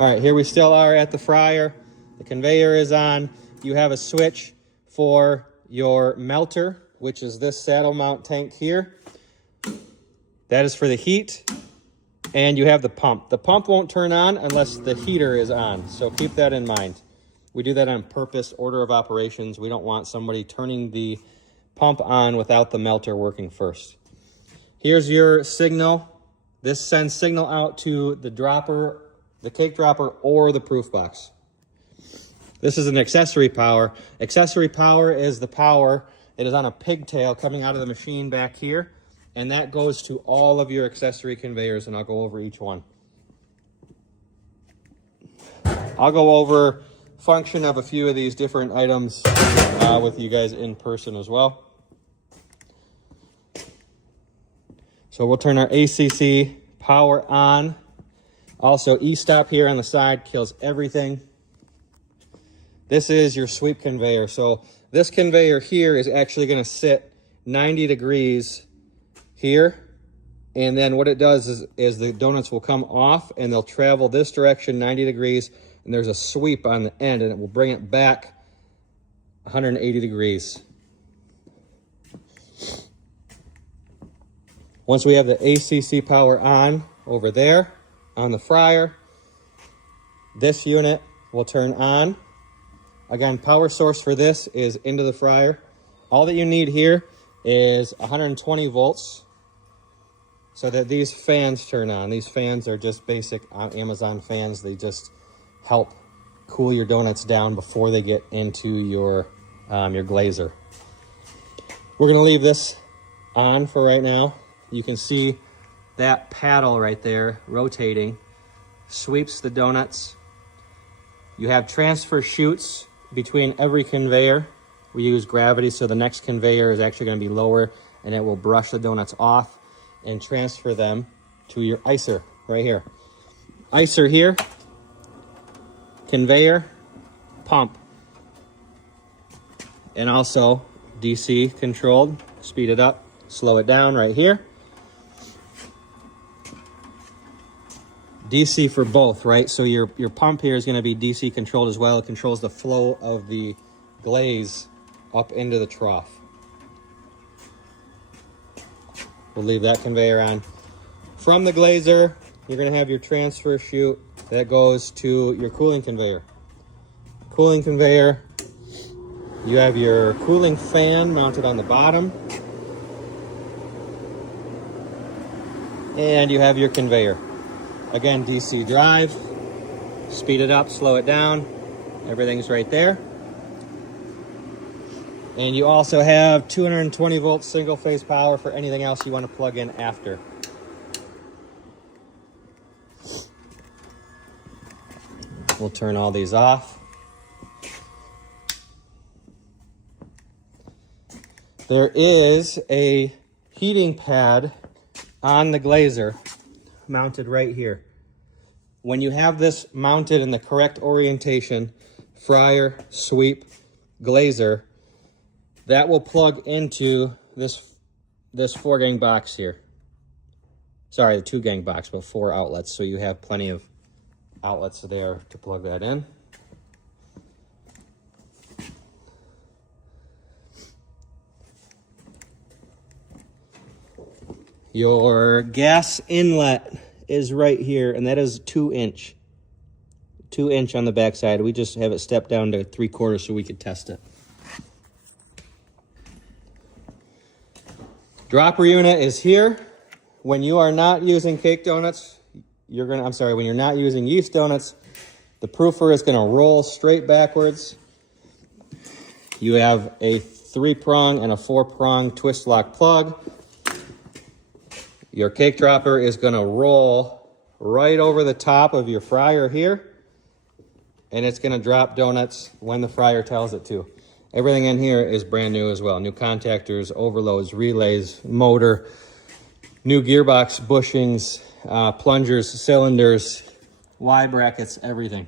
All right, here we still are at the fryer. The conveyor is on. You have a switch for your melter, which is this saddle mount tank here. That is for the heat. And you have the pump. The pump won't turn on unless the heater is on, so keep that in mind. We do that on purpose, order of operations. We don't want somebody turning the pump on without the melter working first. Here's your signal. This sends signal out to the dropper, the cake dropper, or the proof box. This is an accessory power. Accessory power is the power. It is on a pigtail coming out of the machine back here, and that goes to all of your accessory conveyors, and I'll go over each one. I'll go over function of a few of these different items with you guys in person as well. So we'll turn our ACC power on. Also, E-stop here on the side kills everything. This is your sweep conveyor. So this conveyor here is actually going to sit 90 degrees here. And then what it does is the donuts will come off and they'll travel this direction 90 degrees. And there's a sweep on the end and it will bring it back 180 degrees. Once we have the ACC power on over there on the fryer, this unit will turn on. Again, power source for this is into the fryer. All that you need here is 120 volts so that these fans turn on. These fans are just basic Amazon fans. They just help cool your donuts down before they get into your glazer. We're gonna leave this on for right now. You can see that paddle right there rotating, sweeps the donuts. You have transfer chutes between every conveyor. We use gravity, so the next conveyor is actually going to be lower, and it will brush the donuts off and transfer them to your icer right here. Icer here, conveyor, pump, and also DC controlled. Speed it up, slow it down right here. DC for both, right? So your pump here is going to be DC controlled as well. It controls the flow of the glaze up into the trough. We'll leave that conveyor on. From the glazer, you're going to have your transfer chute that goes to your cooling conveyor. Cooling conveyor, you have your cooling fan mounted on the bottom. And you have your conveyor. Again, DC drive, speed it up, slow it down, everything's right there. And you also have 220 volt single phase power for anything else you want to plug in after. We'll turn all these off. There is a heating pad on the glazer mounted right here. When you have this mounted in the correct orientation, fryer, sweep, glazer, that will plug into this 4-gang box here. Sorry, the 2-gang box, but 4 outlets, so you have plenty of outlets there to plug that in. Your gas inlet is right here, and that is 2-inch. 2-inch on the backside. We just have it stepped down to 3/4 so we could test it. Dropper unit is here. When you are not using cake donuts, when you're not using yeast donuts, the proofer is gonna roll straight backwards. You have a 3-prong and a 4-prong twist lock plug. Your cake dropper is going to roll right over the top of your fryer here, and it's going to drop donuts when the fryer tells it to. Everything in here is brand new as well. New contactors, overloads, relays, motor, new gearbox bushings, plungers, cylinders, Y brackets, everything.